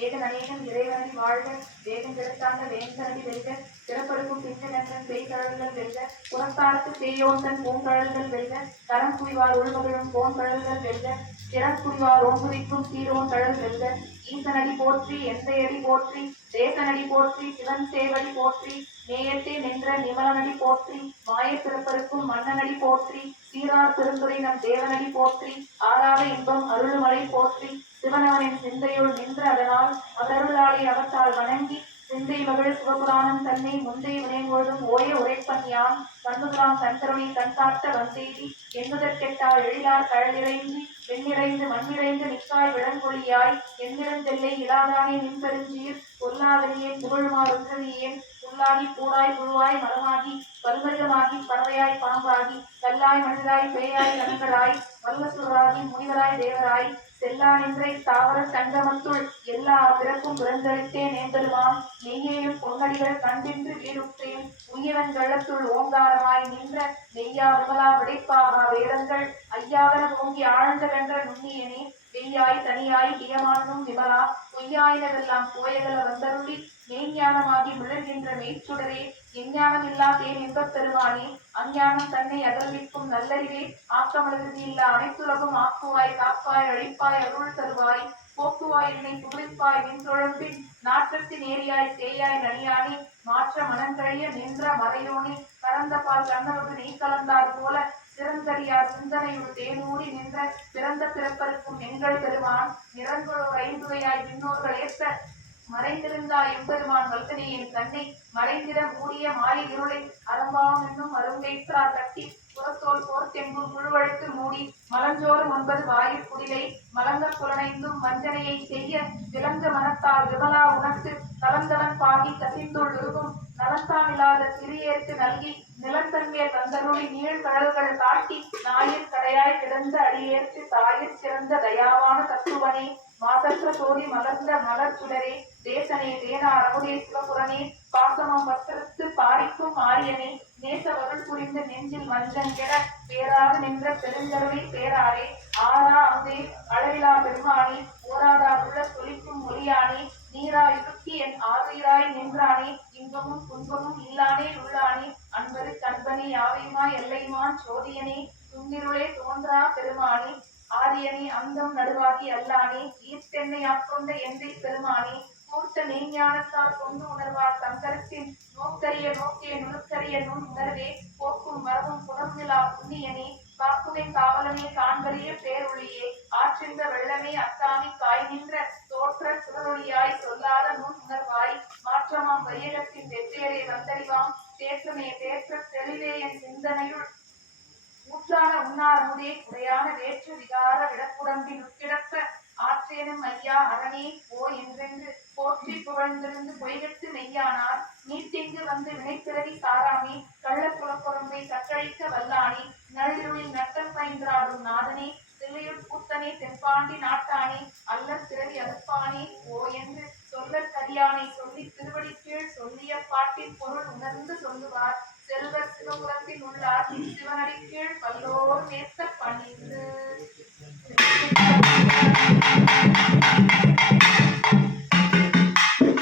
வேகன் அநேகன் இறைவனடி வாழ்க வேகன் கிடத்தாண்ட வேந்தனடி வெல்க சிறப்பெடுக்கும் பிஞ்சகன்றன் பெய்கடல்கள் வெல்க புறத்தார்க்கு பேயோந்தன் பூங்கடல்கள் வெல்க கரம் குவிவார் உள்மகிழும் போன்கடல்கள் வெல்க திறக்குவிவார் ஓங்குவிக்கும் சீரோன் கடல் வெல்க ஈசனடி போற்றி எந்தையடி போற்றி தேசனடி போற்றி சிவன் சேவடி போற்றி நேயத்தே நின்ற நிமலனடி போற்றி மாய பிறப்பருக்கும் மன்னனடி போற்றி சீரார் பெருந்துரை நம் தேவனடி போற்றி ஆறாத இன்பம் அருள்மலை போற்றி சிவனவனின் சிந்தையுள் நின்ற அதனால் அவரருளாளி அவத்தால் வணங்கி சிந்தை மகள் சிவபுராணம் தன்னை முந்தை வினைமுழுதும் ஓய உரைப்பன் யான் கண்ணுதலாம் தன்கருணை கண்காட்ட வந்தெய்தி எண்ணுதற்கெட்டால் எழிலார் கழலிறைந்து வெண்ணிறைந்து மண்ணிறைந்து நிற்காய் விளங்கொழியாய் எண்ணிறந்தெல்லை இலாதானே நின்பெருஞ்சீர் பொல்லாதனியேன் புகழுமார் ஒன்றறியேன் புல்லாகி பூடாய் புழுவாய் மரமாகி பல்வருகமாகி பறவையாய் பாம்பாகி கல்லாய் மனிதராய் பேயாய் கண்களாய் வல்லசுராகி முனிவராய் தேவராய் செல்லா நின்றை தாவர சங்கமத்துள் எல்லா பிறப்பும் பிறந்தளித்தே நேர்ந்தலுமாம் நெய்யையும் பொன்னடிகள் கண்டின்று வீடுற்றேன் உய்யவன் வெள்ளத்துள் ஓங்காரமாய் நின்ற நெய்யா விமலா விடைப்பாகா வேதங்கள் ஐயாவன ஓங்கி ஆழ்ந்த வென்ற நுண்ணியனே வெய்யாய் தனியாய் இயமானும் விமலா பொய்யாயினதெல்லாம் போயகல வந்தருளி மெய்ஞானமாகி மிளர்கின்ற மெய்ச்சுடரே எஞ்ஞானம் இல்லா தேன் இன்பத் பெருமானே அஞ்ஞானம் தன்னை அகல்விக்கும் நல்லறிவே ஆக்கமளவிற்கு இல்லா அனைத்துலகும் ஆக்குவாய் காப்பாய் அழிப்பாய் அருள் தருவாய் போக்குவாய் என்னை புகழிப்பாய் நின்றொழம்பின் நாற்றத்தின் ஏரியாய் தேயாய் நனியானே மாற்ற மனங்கழிய நின்ற மறையோனே கறந்த பால் கண்ணவது நெய் கலந்தார் போல சிறந்தடியார் சிந்தனையுள் தேனூடி நின்ற பிறந்த பிறப்பருக்கும் எங்கள் பெருமான் நிறங்களோர் ஐந்துவையாய் விண்ணோர்கள் ஏற்ப மறைந்திருந்தாய் எம்பெருமான் வல்கனையின் தன்னை மறைந்திட மூடிய மாய இருளை அறம்பாவம் என்னும் அருங்கைற்றார் கட்டி புறத்தோல் போர்த்தெங்கும் புழுவழுத்து மூடி மலஞ்சோறும் 9 வாயிற் குடிலை மலங்க புலனைந்தும் வஞ்சனையை செய்ய விளங்க மனத்தால் விமலா உனக்கு கலந்தவன் பாகி கசிந்துள் உருகும் நலந்தானில்லாத சிறியேற்கு நல்கி நிலத்தன்மேல் வந்தருளி நீள் கடல்கள் காட்டி நாயிற் கடையாய் கிடந்த அடியேற்கு தாயிற் சிறந்த தயாவான தத்துவனே மாசற்ற சோதி மலர்ந்த மலர் சுடரே தேசனே தேனா ரகுதே சிவபுரனே பாசமம் பத்திரத்து பாரிக்கும் ஆரியனே நேச வருள் புரிந்து நெஞ்சில் மஞ்சன் கெட பேராது நின்ற பெருங்கருளை பேராரே ஆறா அந்தே அளவிலா பெருமானே ஓராதார் உள்ள சொலிக்கும் மொழியானே நீரா இருத்தி என் ஆறுயிராய் நின்றானே இன்பமும் துன்பமும் இல்லானே உள்ளானே அன்பரு கண்பனே யாவையுமாய் எல்லையுமான் சோதியனே துன்னிருளே தோன்றா பெருமானே ஆரியனே அந்தம் நடுவாகி அல்லானே ஈர்த்தென்னை ஆட்கொண்ட எந்தை பெருமானே கூர்த்த மெய்ஞானத்தால் கொண்டு உணர்வார் தங்கரத்தின் நோக்கரிய நோக்கிய நுணுக்கரிய நுண் உணர்வே போக்கும் வரவும் புணர்விழா புண்ணியனே காக்குமே காவலனே காண்பறிய பேரொழியே ஆற்றின்ற வெள்ளமே அத்தாமி காய் நின்ற தோற்ற சுடரொழியாய் சொல்லாத நுண் உணர்வாய் மாற்றமாம் வையகத்தின் வெவ்வேறே வந்தறிவாம் தேற்றமே தேற்ற தெளிவே என் சிந்தனையுள் ஊற்றான உண்ணாரமுதே குறையான வேற்று விகார விடப்புடம்பின் உட்கிடப்ப ஆற்றேனும் ஐயா அரணே ஓ என்றென்று போற்றி புகழ்ந்திருந்து பொய்கட்டு மெய்யானார் நீட்டிங்கு வந்து வினைப்பிறவி சாராமே கள்ள புலப்புறம்பை கட்டழிக்க வல்லானே நள்ளிருளில் நட்டம் பயின்றாடும் நாதனே தில்லையுட் கூத்தனே தென்பாண்டி நாட்டானே அல்லற் பிறவி அறுப்பானே ஓ என்று சொல்லற் கரியானை சொல்லி திருவடி கீழ் சொல்லிய பாட்டின் பொருள் உணர்ந்து சொல்லுவார் செல்வர் சிவபுரத்தில் உள்ளார் சிவனடி கீழ் பல்லோர் மேற்க பணிந்து